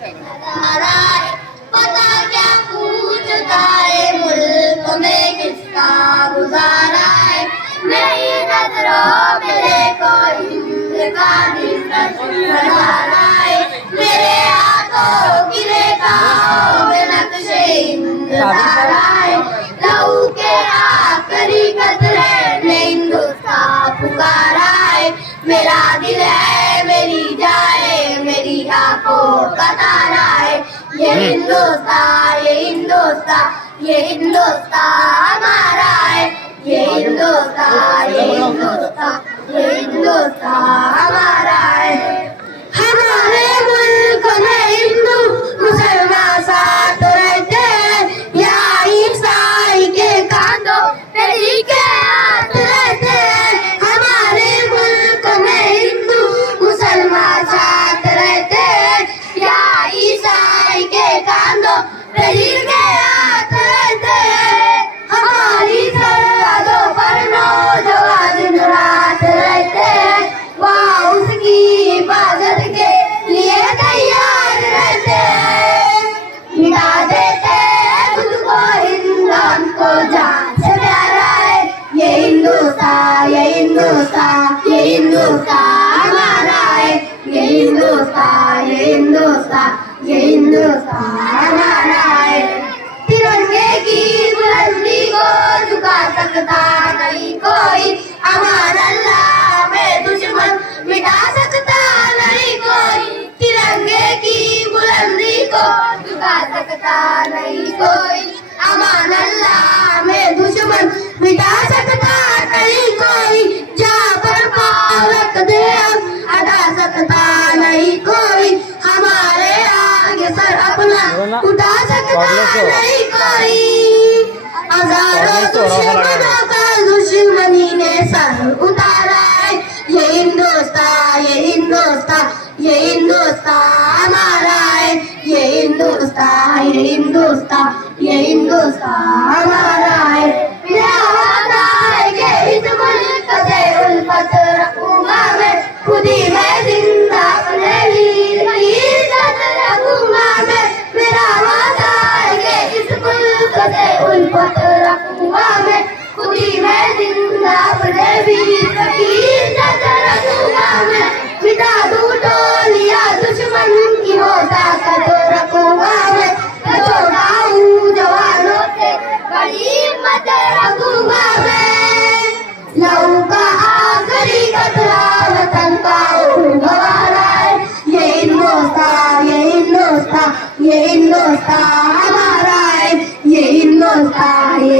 नजारा है, पता क्या पूछता है, मुल्क में किसका गुजारा है। मेरी नजरों में देखो हिंद का नजारा है, मेरे हाथों की रेखाओं में नक्शे हिंद तारा है। लहू के आखिरी कतरे ने हिंदुस्तान पुकारा है। मेरा दिल है मेरी जाए मेरी आंखों का तारा है। ये हिंदुस्तान ये हिंदुस्तान ये हिंदुस्तान हमारा है। ये हिंदुस्तान ये हिंदुस्तान ये हिंदुस्तान हमारा है। हमारे मुल्क में हिंदू मुसलमान साथ रहते हैं, यहाँ ईसाई के कांधों पे के हाथ रहते हैं। हमारे मुल्क में हिंदू मुसलमान साथ रहते हैं, यहाँ ईसाई के कांधों पे के हाथ रहते हैं। हमारी सरहदों पर नौजवान दिन रात रहते हैं, वहाँ उसकी हिफाजत के लिए तैयार रहते हैं। मिटा देते हैं खुद को हिंदुस्तान को जान से प्यारा है। ये हिंदुस्तान ये हिंदुस्तान ये हिंदुस्तान हमारा है। ये हिंदुस्तान ये हिंदुस्तान ये हिंदुस्तान हमारा है। तिरंगे की बुलंदी को झुका सकता नहीं कोई, अमान अल्लाह में दुश्मन मिटा सकता नहीं कोई। तिरंगे की बुलंदी को झुका सकता नहीं कोई, अमान अल्लाह में दुश्मन मिटा सकता नहीं कोई। जहाँ पर पाँव रख दे हम हटा सकता नहीं कोई, हमारे आगे सर अपना उठा सकता नहीं कोई। हजारों दुश्मनों का दुश्मनी ने सर उतारा है। ये हिंदुस्तान ये हिंदुस्तान ये हिंदुस्तान हमारा है। ये हिंदुस्तान ये हिंदुस्तान ये हिंदुस्तान हमारा है। मेरा वादा है कि इस मुल्क से उल्फत रखूंगा मैं, खुद ही मैं जिंदा अपने वीर की इज्जत रखूंगा मैं। मेरा वादा है कि इस मुल्क से उल्फत रखूंगा मैं, खुद ही मैं जिंदा अपने वीर की इज्जत रखूंगा मैं। मिटा दूं टोलियां दुश्मन की वो ताकत रखूंगा मैं, छोड़ा हूँ जवानों से बड़ी हिम्मत रखूंगा मैं। लहू का आखिरी कतरा वतन का गवारा है। ये हिंदुस्तान ये हिंदुस्तान ये हिंदुस्तान हमारा है। ये हिंदुस्तान ये